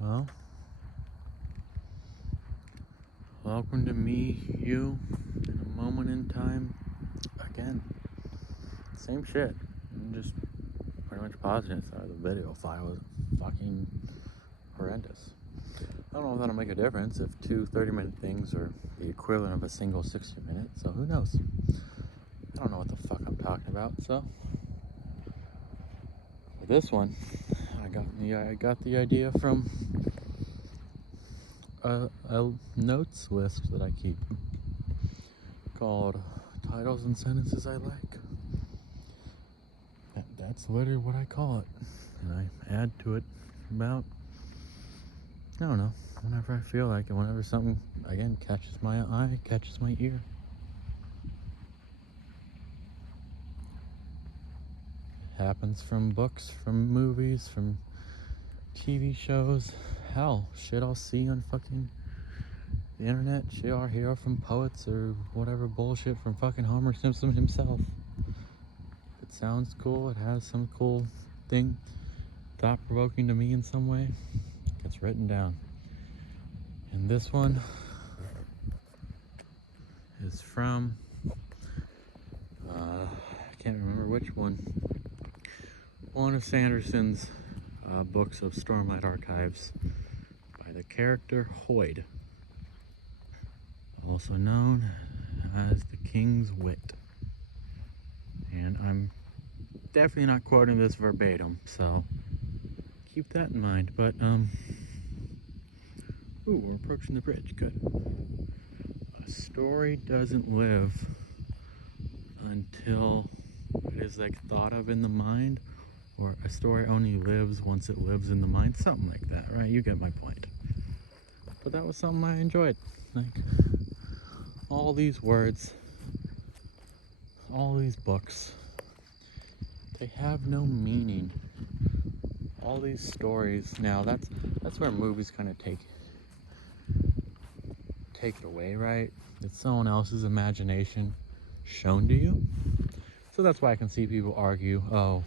Well, welcome to me, you, in a moment in time. Again, same shit. I'm just pretty much pausing it. Sorry, the video file was fucking horrendous. I don't know if that'll make a difference if two 30-minute things are the equivalent of a single 60-minute, so who knows? I don't know what the fuck I'm talking about, so. With this one, I got the idea from a notes list that I keep called Titles and Sentences I Like. That's literally what I call it. And I add to it about, I don't know, whenever I feel like it, whenever something, again, catches my eye, catches my ear. It happens from books, from movies, from TV shows. Hell, shit I'll see on fucking the internet, shit I'll hear from poets or whatever bullshit from fucking Homer Simpson himself. It sounds cool, it has some cool thing, thought-provoking to me in some way, it gets written down. And this one is from, I can't remember which one of Sanderson's books of Stormlight Archives by the character Hoid, also known as the King's Wit. And I'm definitely not quoting this verbatim, so keep that in mind. But ooh, we're approaching the bridge. Good. A story doesn't live until it is like thought of in the mind, or a story only lives once it lives in the mind, something like that, right? You get my point. But that was something I enjoyed. Like, all these words, all these books, they have no meaning. All these stories, now that's where movies kind of take it away, right? It's someone else's imagination shown to you. So that's why I can see people argue, oh,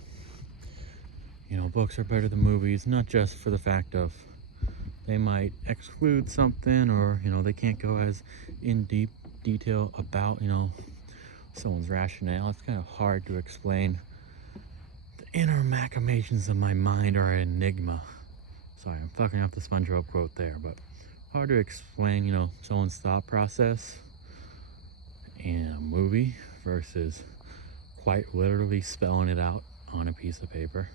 you know, books are better than movies, not just for the fact of they might exclude something, or, you know, they can't go as in deep detail about, you know, someone's rationale. It's kind of hard to explain. The inner machinations of my mind are an enigma. Sorry, I'm fucking up the SpongeBob quote there, but hard to explain, you know, someone's thought process in a movie versus quite literally spelling it out on a piece of paper.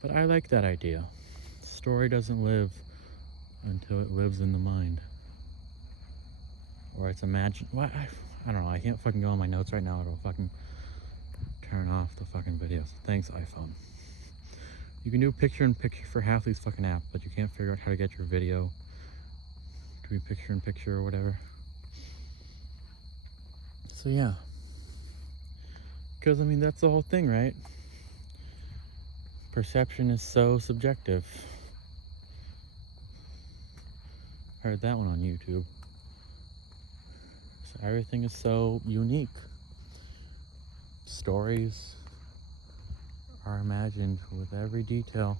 But I like that idea. Story doesn't live until it lives in the mind. Or it's imagined. Well, I don't know. I can't fucking go on my notes right now. It'll fucking turn off the fucking videos. Thanks, iPhone. You can do picture-in-picture for half these fucking apps, but you can't figure out how to get your video to be picture-in-picture or whatever. So yeah. Because, I mean, that's the whole thing, right? Perception is so subjective. Heard that one on YouTube. So everything is so unique. Stories are imagined with every detail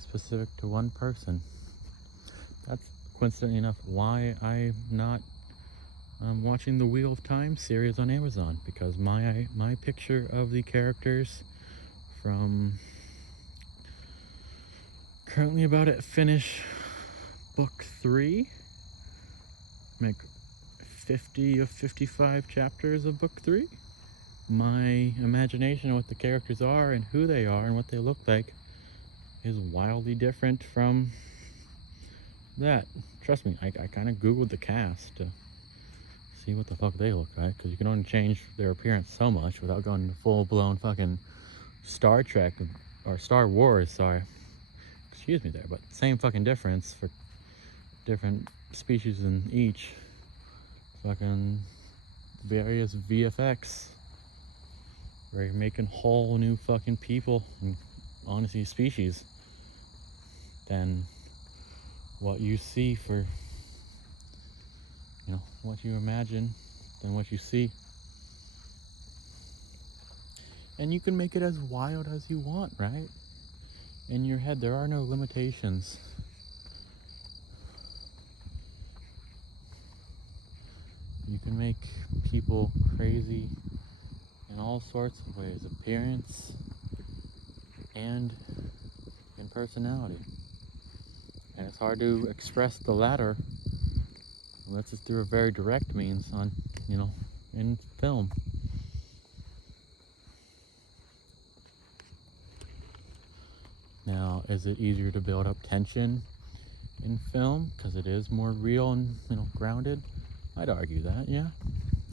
specific to one person. That's coincidentally enough why I'm not watching the Wheel of Time series on Amazon, because my picture of the characters from currently about at finish book 3, like 50 of 55 chapters of book 3, my imagination of what the characters are and who they are and what they look like is wildly different from that. Trust me, I kind of googled the cast to see what the fuck they look like, because you can only change their appearance so much without going to full-blown fucking Star Trek or Star Wars, sorry. Excuse me there, but same fucking difference for different species in each. Fucking various VFX. Where you're making whole new fucking people and honestly species than what you see for, you know, what you imagine than what you see. And you can make it as wild as you want, right? In your head, there are no limitations. You can make people crazy in all sorts of ways, appearance and in personality. And it's hard to express the latter unless it's through a very direct means on, in film. Now, is it easier to build up tension in film because it is more real and, grounded? I'd argue that, yeah.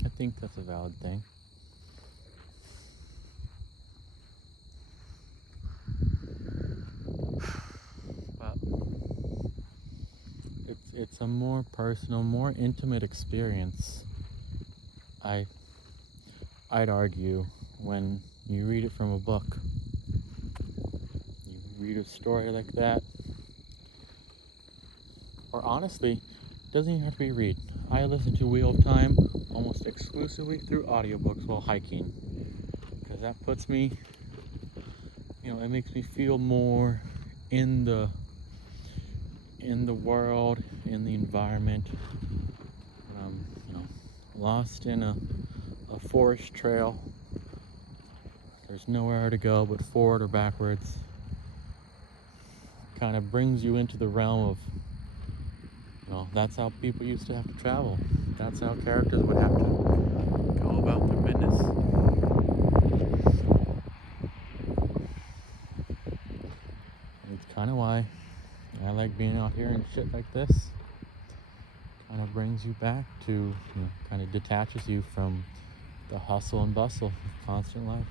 I think that's a valid thing. But it's a more personal, more intimate experience. I'd argue when you read it from a book. You read a story like that, or honestly, it doesn't even have to be read. I listen to Wheel of Time almost exclusively through audiobooks while hiking, because that puts me, it makes me feel more in the world, in the environment. When I'm, lost in a forest trail, there's nowhere to go but forward or backwards. Kind of brings you into the realm of, that's how people used to have to travel. That's how characters would have to go about their business. It's kind of why I like being out here and shit like this. Kind of brings you back to, kind of detaches you from the hustle and bustle of constant life.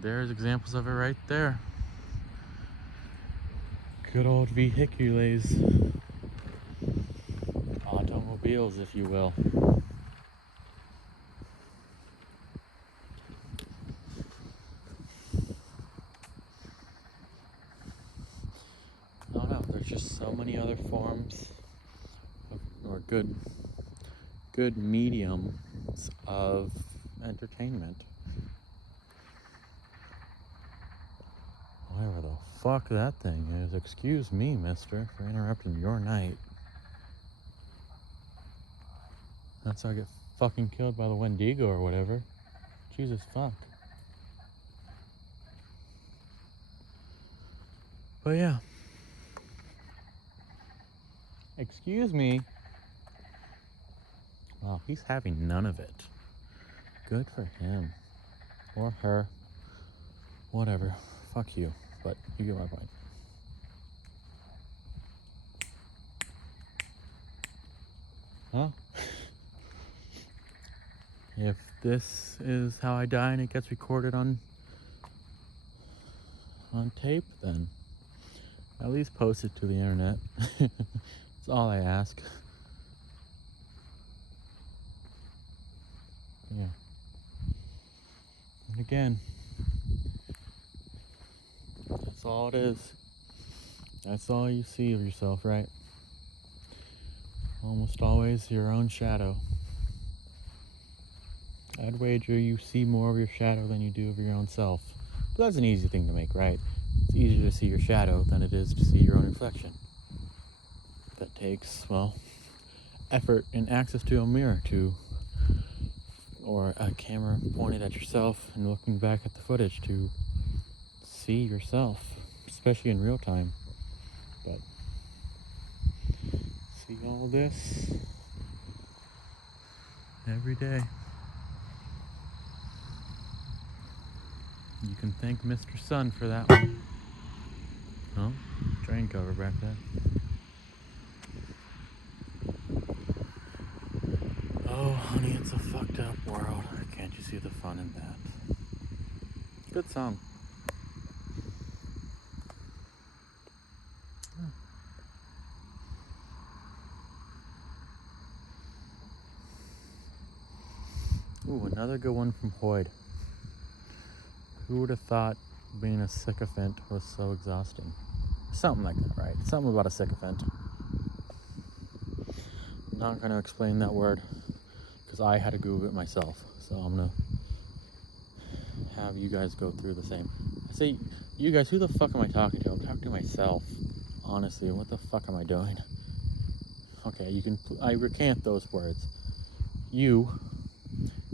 There's examples of it right there. Good old vehicules. Automobiles, if you will. I don't know, there's just so many other forms or good mediums of entertainment. Whatever the fuck that thing is. Excuse me, mister, for interrupting your night. That's how I get fucking killed by the Wendigo or whatever. Jesus fuck. But yeah. Excuse me. Wow, he's having none of it. Good for him. Or her. Whatever. Fuck you. But you get my point. Huh? If this is how I die and it gets recorded on tape, then at least post it to the internet. That's all I ask. Yeah. And again, that's all it is. That's all you see of yourself, right? Almost always your own shadow. I'd wager you see more of your shadow than you do of your own self. But that's an easy thing to make, right? It's easier to see your shadow than it is to see your own reflection. That takes, effort and access to a mirror or a camera pointed at yourself and looking back at the footage to see yourself, especially in real time. But see all this every day. You can thank Mr. Sun for that one. Oh, train cover back there. Oh, honey, it's a fucked up world. Can't you see the fun in that? Good song. Ooh, another good one from Hoid. Who would have thought being a sycophant was so exhausting? Something like that, right? Something about a sycophant. I'm not going to explain that word because I had to Google it myself. So I'm going to have you guys go through the same. A say, you guys, who the fuck am I talking to? I'm talking to myself. Honestly, what the fuck am I doing? Okay, I recant those words. You,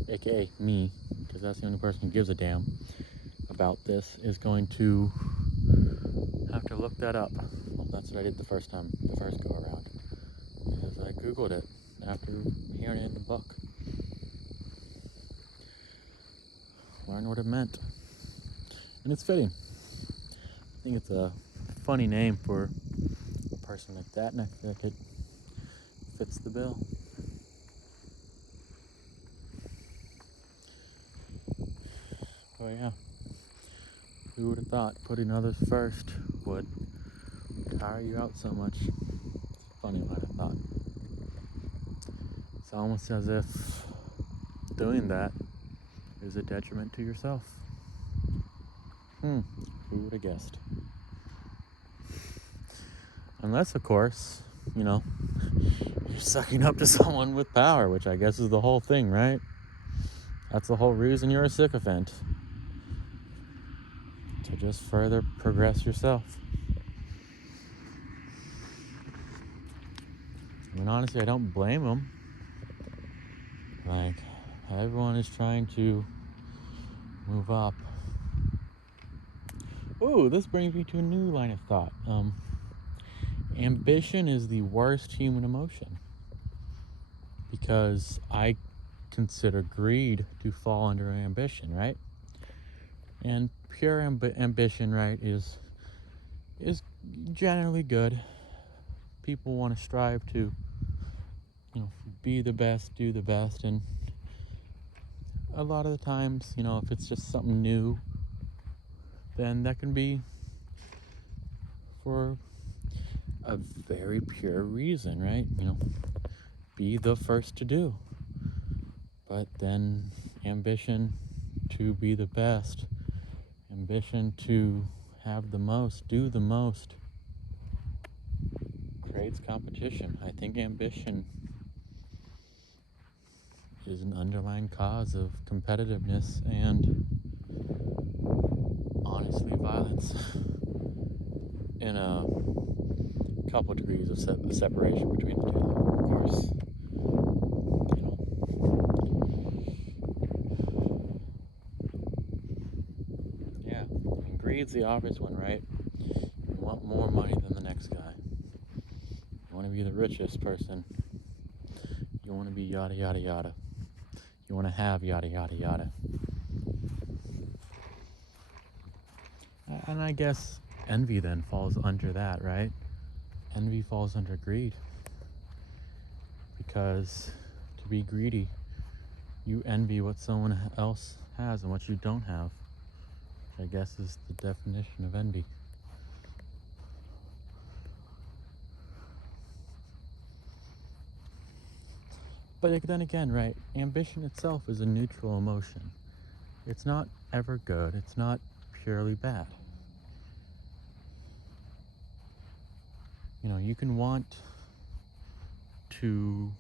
aka me, because that's the only person who gives a damn about this, is going to have to look that up. Well, that's what I did the first go around. Because I Googled it after hearing it in the book. Learn what it meant. And it's fitting. I think it's a funny name for a person like that, and I feel like it fits the bill. Oh yeah. Who would have thought putting others first would tire you out so much? It's a funny line of thought. It's almost as if doing that is a detriment to yourself. Who would have guessed? Unless, of course, you're sucking up to someone with power, which I guess is the whole thing, right? That's the whole reason you're a sycophant. To just further progress yourself. I mean, honestly, I don't blame them. Like, everyone is trying to move up. Ooh, this brings me to a new line of thought. Ambition is the worst human emotion. Because I consider greed to fall under ambition, right? And pure ambition, right, is generally good. People want to strive to, be the best, do the best, and a lot of the times, if it's just something new, then that can be for a very pure reason, right? Be the first to do. But then ambition to be the best, ambition to have the most, do the most, creates competition. I think ambition is an underlying cause of competitiveness and, honestly, violence in a couple degrees of separation between the two, of course. Yeah, I mean, greed's the obvious one, right? You want more money than the next guy. You want to be the richest person. You want to be yada yada yada. You want to have yada yada yada. And I guess envy then falls under that, right? Envy falls under greed. Because to be greedy, you envy what someone else has and what you don't have. Which I guess is the definition of envy. But then again, right, ambition itself is a neutral emotion. It's not ever good. It's not purely bad. You can want to...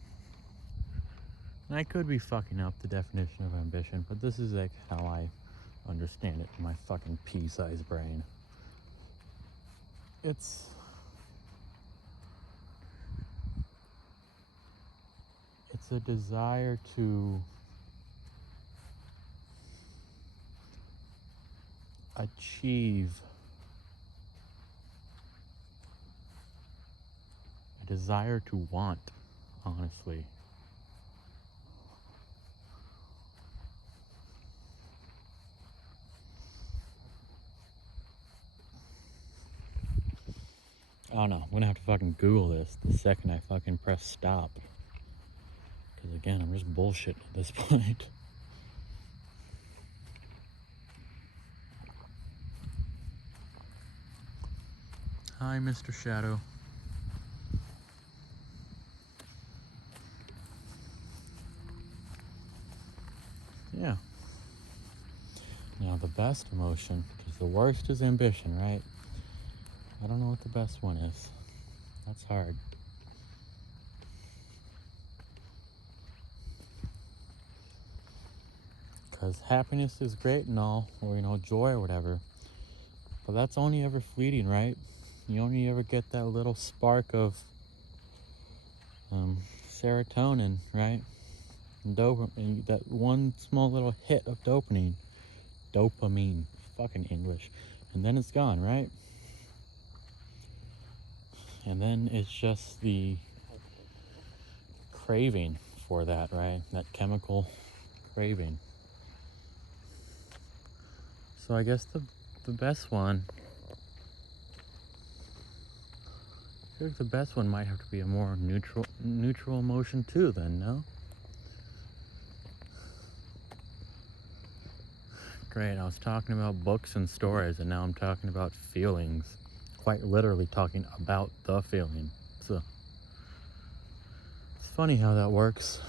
And I could be fucking up the definition of ambition, but this is like how I understand it in my fucking pea-sized brain. It's a desire to achieve, a desire to want, honestly. I don't know, I'm gonna have to fucking Google this the second I fucking press stop. Because again, I'm just bullshit at this point. Hi, Mr. Shadow. Yeah. Now, the best emotion, because the worst is ambition, right? I don't know what the best one is. That's hard. Because happiness is great and all, or, joy or whatever. But that's only ever fleeting, right? You only ever get that little spark of serotonin, right? And dopamine, that one small little hit of dopamine, fucking English, and then it's gone, right? And then it's just the craving for that, right? That chemical craving. So I guess the best one, I feel like the best one might have to be a more neutral emotion too, then, no? Great, I was talking about books and stories, and now I'm talking about feelings. Quite literally talking about the feeling. So it's funny how that works.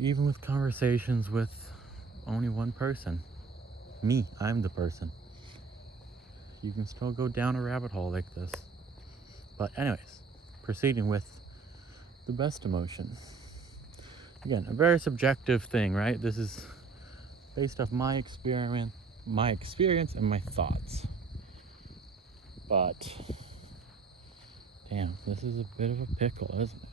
Even with conversations with only one person. Me, I'm the person. You can still go down a rabbit hole like this. But anyways, proceeding with the best emotion. Again, a very subjective thing, right? This is based off my experience and my thoughts. But damn, this is a bit of a pickle, isn't it?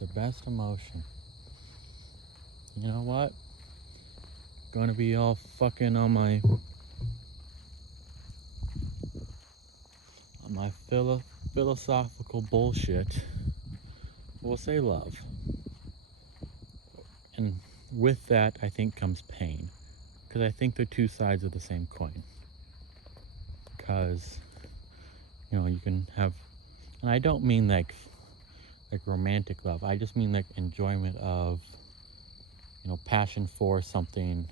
The best emotion. You know what? Gonna be all fucking on my philosophical bullshit. We'll say love. And with that, I think comes pain. Because I think they're two sides of the same coin. Because, you can have, and I don't mean like romantic love. I just mean like enjoyment of, passion for something,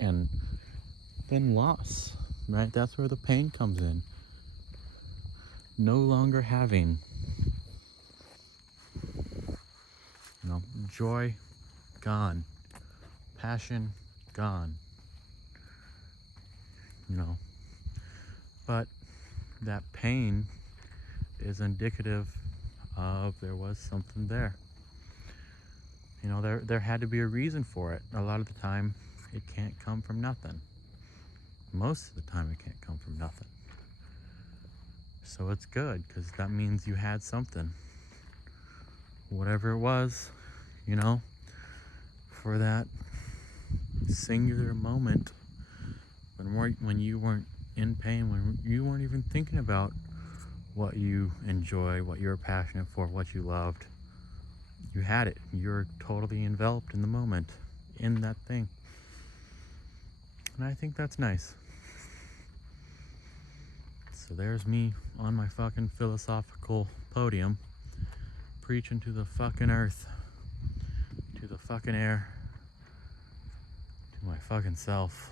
and then loss, right? That's where the pain comes in. No longer having, joy gone, passion gone, but that pain is indicative of there was something there. There had to be a reason for it. A lot of the time, it can't come from nothing. Most of the time, it can't come from nothing. So it's good, because that means you had something. Whatever it was, for that singular moment when you weren't in pain, when you weren't even thinking about what you enjoy, what you were passionate for, what you loved. You had it. You're totally enveloped in the moment, in that thing. And I think that's nice. So there's me on my fucking philosophical podium, preaching to the fucking earth, to the fucking air, to my fucking self.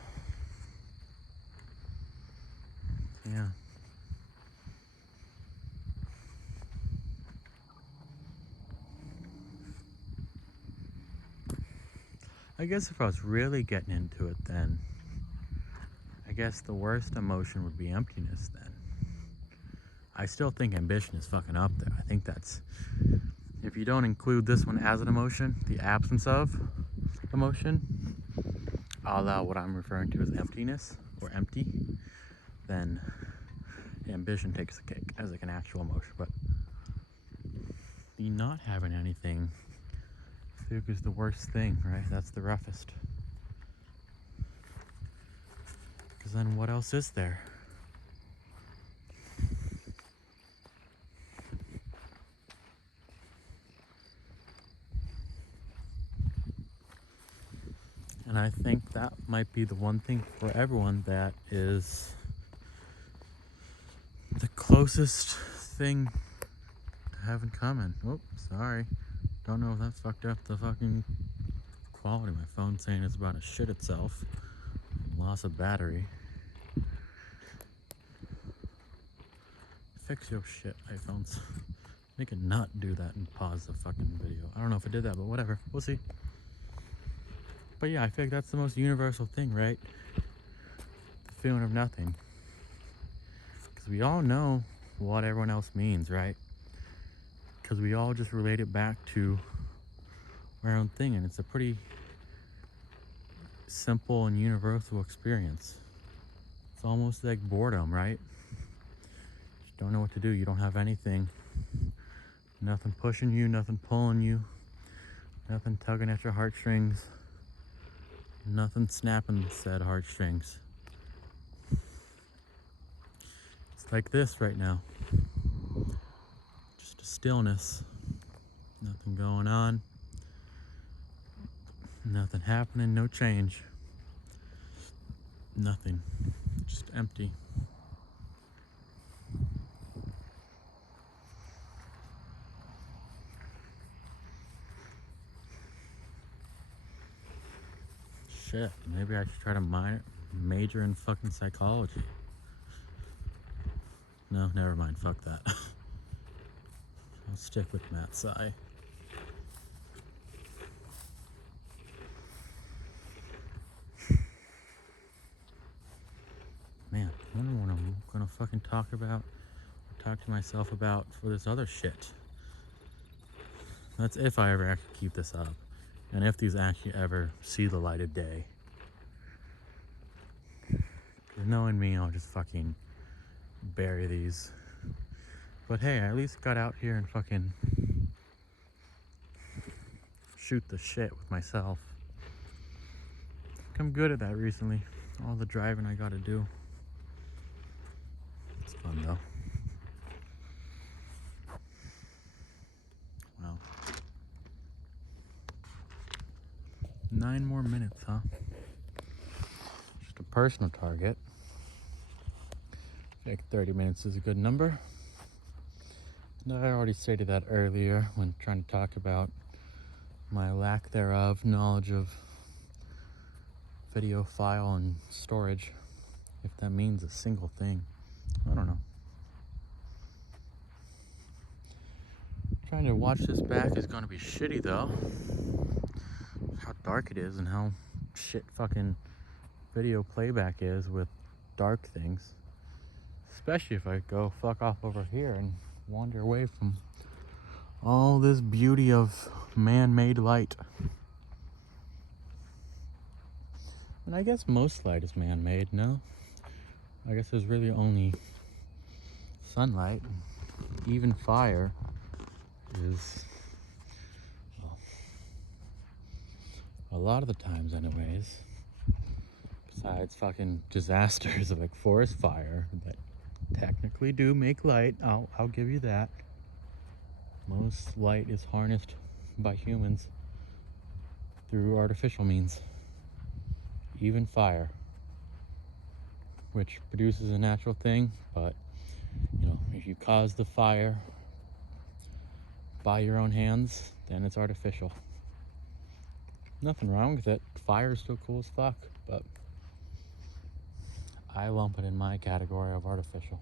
Yeah. I guess if I was really getting into it, then I guess the worst emotion would be emptiness then. I still think ambition is fucking up there. I think that's, if you don't include this one as an emotion, the absence of emotion, a la what I'm referring to as emptiness or empty, then ambition takes the cake as like an actual emotion. But the not having anything, I think, is the worst thing, right? That's the roughest. Because then what else is there? And I think that might be the one thing for everyone that is the closest thing to having common. Oh, sorry. Don't know if that fucked up the fucking quality. My phone's saying it's about to shit itself. Loss of battery. Fix your shit, iPhones. Make it not do that and pause the fucking video. I don't know if it did that, but whatever. We'll see. But yeah, I feel like that's the most universal thing, right? The feeling of nothing. Because we all know what everyone else means, right? Because we all just relate it back to our own thing, and it's a pretty simple and universal experience. It's almost like boredom, right? Just don't know what to do. You don't have anything. Nothing pushing you, nothing pulling you, nothing tugging at your heartstrings, nothing snapping said heartstrings. It's like this right now. Just a stillness. Nothing going on. Nothing happening, no change. Nothing. Just empty. Shit, maybe I should try to major in fucking psychology. No, never mind, fuck that. I'll stick with T.A.S.I.L. Man, I wonder what I'm gonna fucking talk to myself about for this other shit. That's if I ever actually keep this up. And if these actually ever see the light of day. 'Cause knowing me, I'll just fucking bury these. But hey, I at least got out here and fucking shoot the shit with myself. I'm good at that recently. All the driving I gotta do. It's fun though. Wow. 9 more minutes, huh? Just a personal target. I think 30 minutes is a good number. And I already stated that earlier when trying to talk about my lack thereof knowledge of video file and storage. If that means a single thing. I don't know. Trying to watch this back is gonna be shitty though. How dark it is and how shit fucking video playback is with dark things. Especially if I go fuck off over here and wander away from all this beauty of man-made light. And I guess most light is man-made, no? I guess there's really only sunlight. Even fire is, well, a lot of the times anyways, besides fucking disasters of like forest fire that technically do make light, I'll give you that. Most light is harnessed by humans through artificial means. Even fire, which produces a natural thing, but you know, if you cause the fire by your own hands, then it's artificial. Nothing wrong with it. Fire is still cool as fuck, but I lump it in my category of artificial.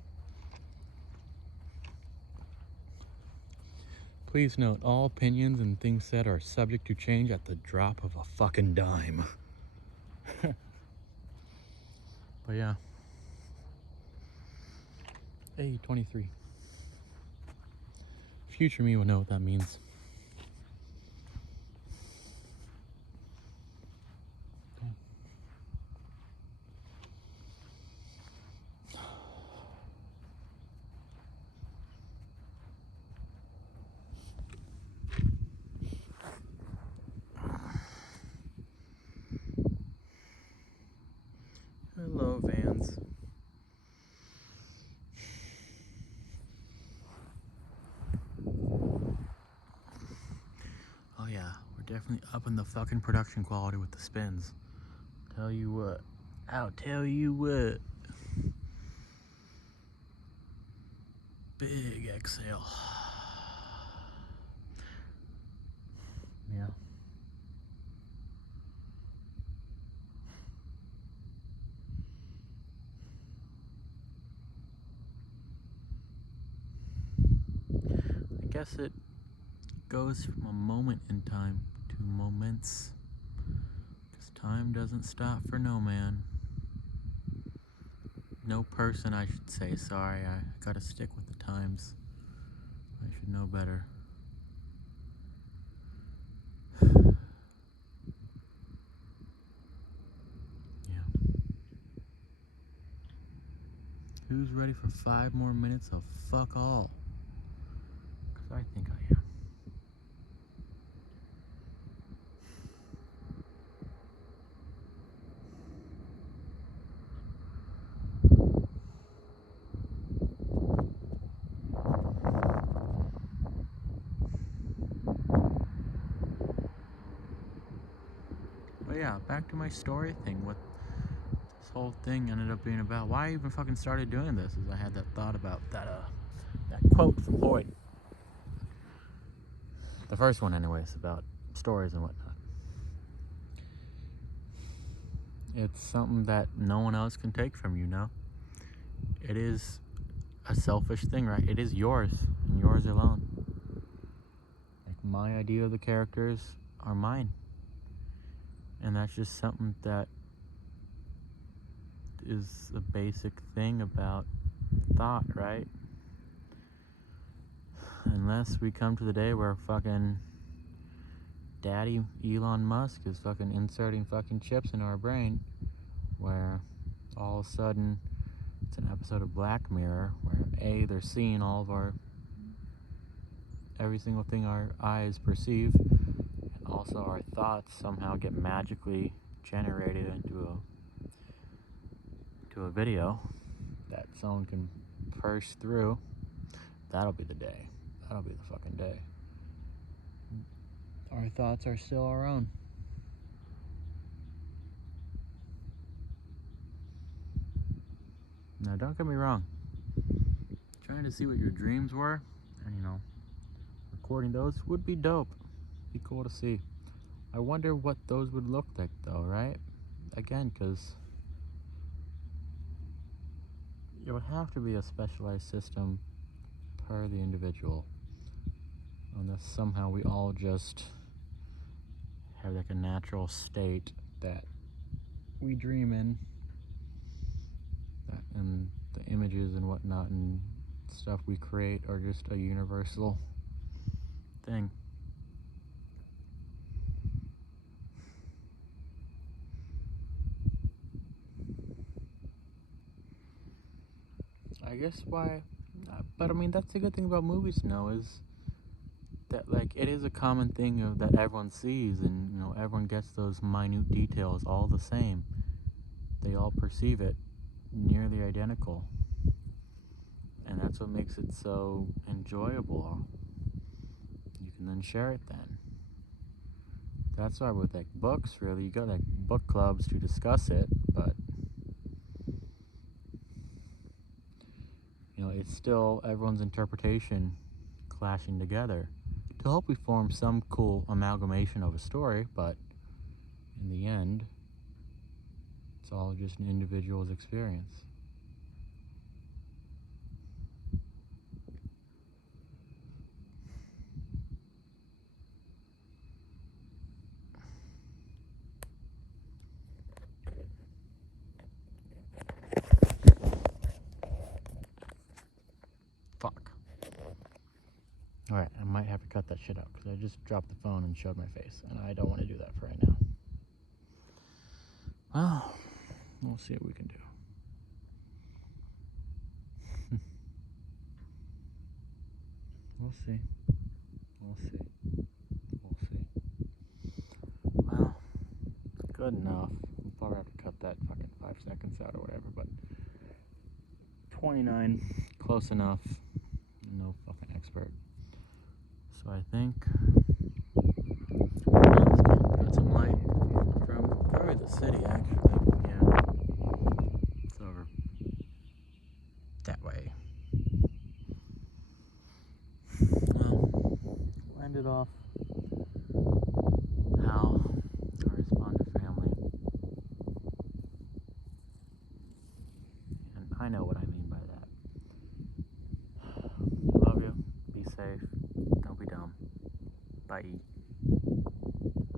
Please note, all opinions and things said are subject to change at the drop of a fucking dime. But yeah. Hey, 23. Future me will know what that means. Hello, Vans. Oh yeah, we're definitely upping the fucking production quality with the spins. Tell you what. I'll tell you what. Big exhale. Yeah. I guess it goes from a moment in time to moments. Because time doesn't stop for no man. no person I should say sorry. I gotta stick with the times. I should know better. Yeah. Who's ready for 5 more minutes of fuck all? 'Cause I think I am. But yeah, back to my story thing. What this whole thing ended up being about. Why I even fucking started doing this is I had that thought about that quote from Hoid. The first one anyways, about stories and whatnot. It's something that no one else can take from you, no? It is a selfish thing, right? It is yours and yours alone. Like, my idea of the characters are mine. And that's just something that is a basic thing about thought, right? Unless we come to the day where fucking daddy Elon Musk is fucking inserting fucking chips into our brain, where all of a sudden it's an episode of Black Mirror where they're seeing all of every single thing our eyes perceive, and also our thoughts somehow get magically generated into a video that someone can purse through. That'll be the day. That'll be the fucking day. Our thoughts are still our own. Now, don't get me wrong. Trying to see what your dreams were, and recording those would be dope. Be cool to see. I wonder what those would look like, though, right? Again, because it would have to be a specialized system per the individual, unless somehow we all just have like a natural state that we dream in, and the images and whatnot and stuff we create are just a universal thing. I guess why, but I mean, that's the good thing about movies now, is that, like, it is a common thing that everyone sees, and everyone gets those minute details all the same. They all perceive it nearly identical, and that's what makes it so enjoyable. You can then share it then. That's why with like books, really, you got like book clubs to discuss it, but it's still everyone's interpretation clashing together to hopefully form some cool amalgamation of a story, but in the end, it's all just an individual's experience. Fuck. Alright, I might have to cut that shit out because I just dropped the phone and showed my face, and I don't want to do that for right now. Well, we'll see what we can do. We'll see. We'll see. We'll see. Well, good enough. We'll probably have to cut that fucking 5 seconds out or whatever, but 29, close enough. No fucking expert. So I think got some light from probably the city, actually. Yeah, it's over that way. Well, we'll end it off how I respond to family, and I know what I